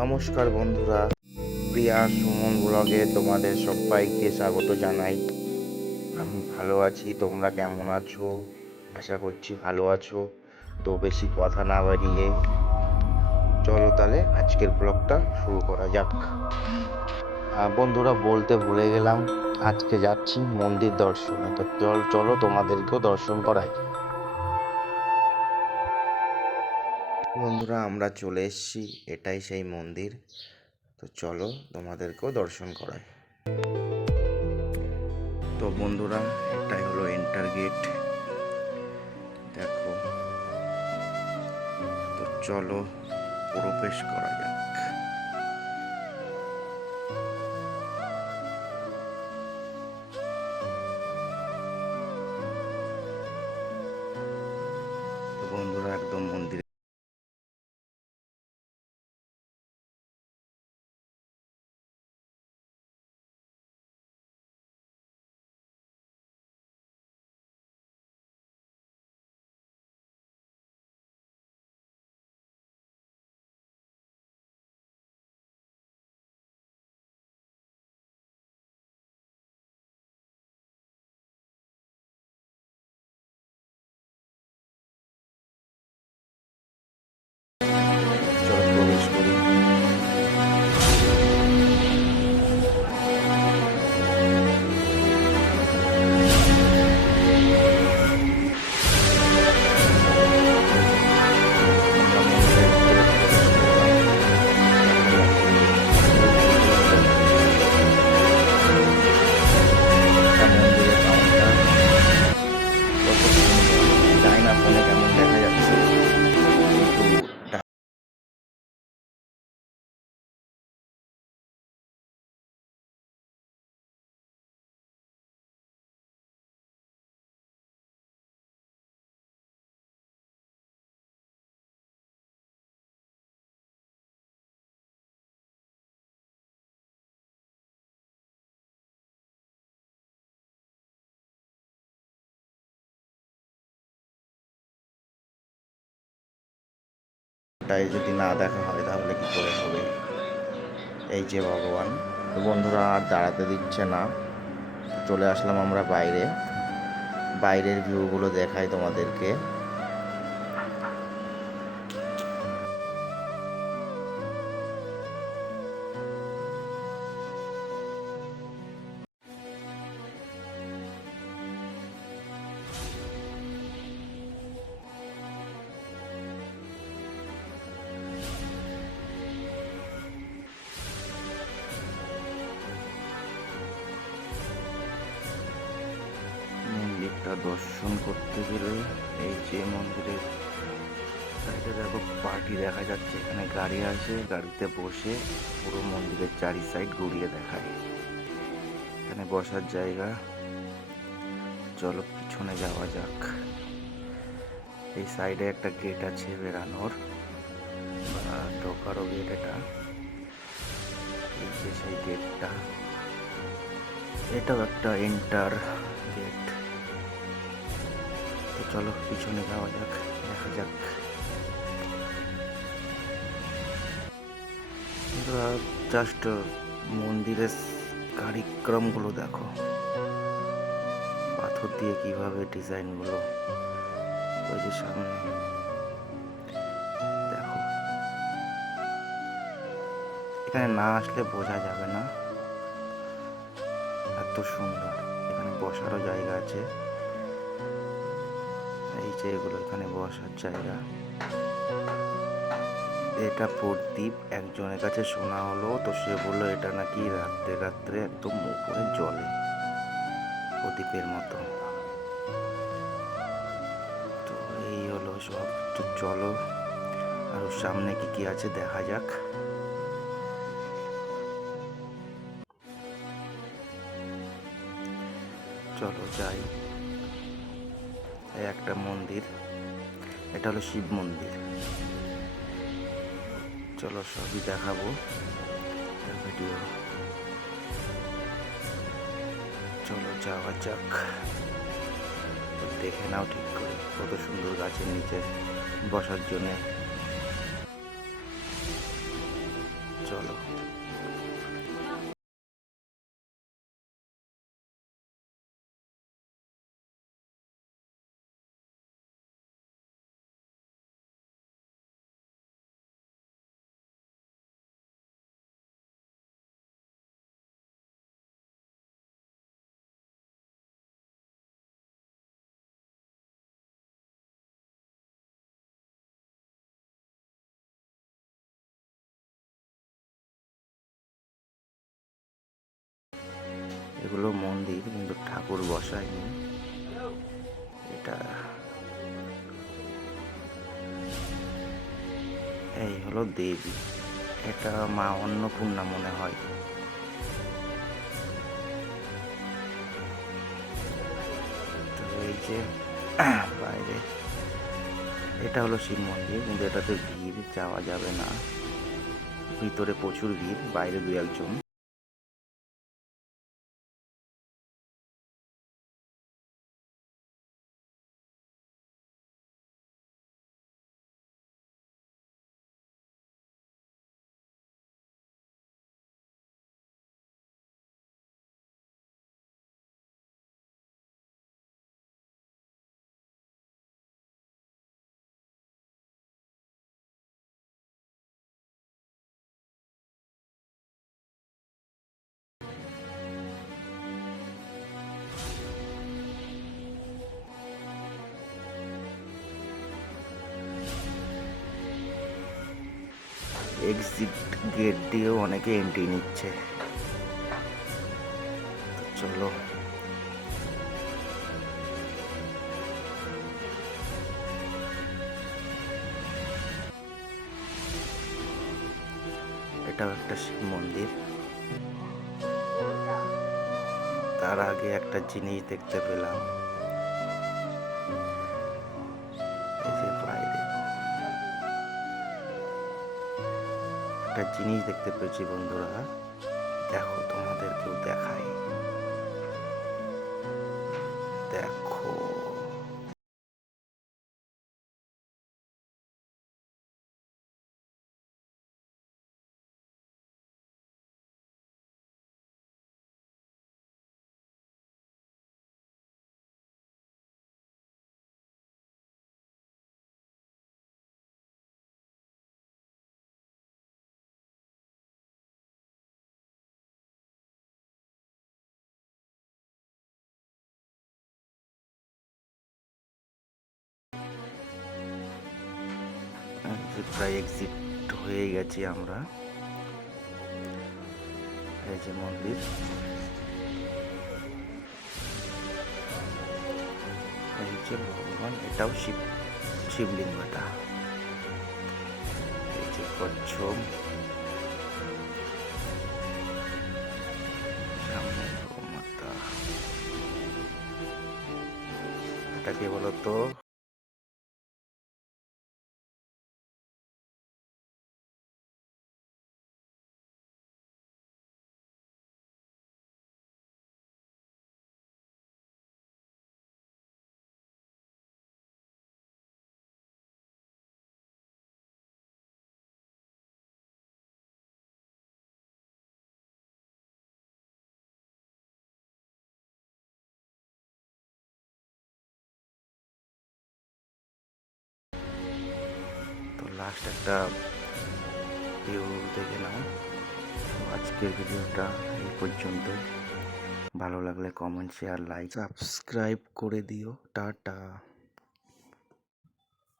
নমস্কার বন্ধুরা, প্রিয়া সুমন ব্লগে তোমাদের সবাইকে স্বাগত জানাই। আমি ভালো আছি, তোমরা কেমন আছো? আশা করছি ভালো আছো। তো বেশি কথা না বাড়িয়ে চলো তাহলে আজকের ব্লগটা শুরু করা যাক। বন্ধুরা, বলতে ভুলে গেলাম, আজকে যাচ্ছি মন্দির দর্শনে। তো চলো তোমাদেরকেও দর্শন করাই। বন্ধুরা, আমরা চলে এসেছি, এটাই সেই মন্দির। তো চলো তোমাদেরকেও দর্শন করাই। তো বন্ধুরা, এটাই হলো এন্টার গেট, দেখো। তো চলো প্রবেশ করা যাক। তো বন্ধুরা, একদম মন্দিরে চলো প্রবেশ করি। আমরা মন্দিরের ভিতরে প্রবেশ করলাম। এটা মন্দিরের কাউন্টার, কত সুন্দর। জানি না ফোনে কেমন দেখা যাচ্ছে, কিন্তু তাই যদি না দেখা হয় তাহলে কি করে হবে? এই যে ভগবান। তো বন্ধুরা, আর দাঁড়াতে দিচ্ছে না, চলে আসলাম আমরা বাইরে। বাইরের ভিউগুলো দেখাই তোমাদেরকে। মন্দিরটা দর্শন করতে গেলে এই যে মন্দিরের সাইডে দেখো পার্টি দেখা যাচ্ছে, এখানে গাড়ি আছে, গাড়িতে বসে পুরো মন্দিরের চারি সাইড ঘুরিয়ে দেখায়। এখানে বসার জায়গা। চলো পিছনে যাওয়া যাক। এই সাইডে একটা গেট আছে বেরানোর, ঢোকারও গেট এটা। এই যে সেই গেটটা, এটাও একটা এন্টার গেট। তো চলো পিছনে যাওয়া যাক, দেখা যাক। জাস্ট মন্দিরের কারিক্রমগুলো দেখো, পাথর দিয়ে কিভাবে ডিজাইনগুলো। ওই যে সামনে দেখো, এখানে না আসলে বোঝা যাবে না, এত সুন্দর। এখানে বসারও জায়গা আছে, এই যে এগুলো এখানে বসার জায়গা। এটা প্রদীপ, একজনের কাছে শোনা হলো, তো সে বললো এটা নাকি রাত্রে রাত্রে একদম উপরে জ্বলে প্রদীপের মতো। তো এই হলো সব। তো চলো আর সামনে কি কি আছে দেখা যাক। চলো যাই। এই একটা মন্দির, এটা হলো শিব মন্দির। চলো সবই দেখাবো ভিডিও। চলো যাওয়া যাক, দেখে নাও ঠিক করে কত সুন্দর গাছের নিচে বসার জন্যে। চলো। এগুলো মন্দির, কিন্তু ঠাকুর বসায়নি। এটা এই হলো দেবী, এটা মা অন্নপূর্ণা মনে হয়। তো এই যে বাইরে, এটা হলো শিব মন্দির, কিন্তু এটাতে ভিড়, যাওয়া যাবে না। ভিতরে প্রচুর ভিড়, বাইরে দু একজন। এক্সিট গেট দিয়েও অনেকে এন্ট্রি নিচ্ছে। তো চলো। এটাও একটা শিব মন্দির। তার আগে একটা জিনিস দেখতে পেলাম, এই যে বাইরে একটা জিনিস দেখতে পেয়েছি বন্ধুরা, দেখো তোমাদেরকেও দেখাই, দেখো। প্রায় এক্সিট হয়ে গেছি আমরা। এই যে মন্দির, এই যে ভগবান, এটাও শিবলিঙ্গটা। এই যে কচ্ছপ, সামনে মাতা। এটা কি বলতো? তো লাস্ট একটা ভিউ দেখে নাও। আজকের ভিডিওটা এই পর্যন্ত। ভালো লাগলে কমেন্ট, শেয়ার, লাইক, সাবস্ক্রাইব করে দিও। টাটা।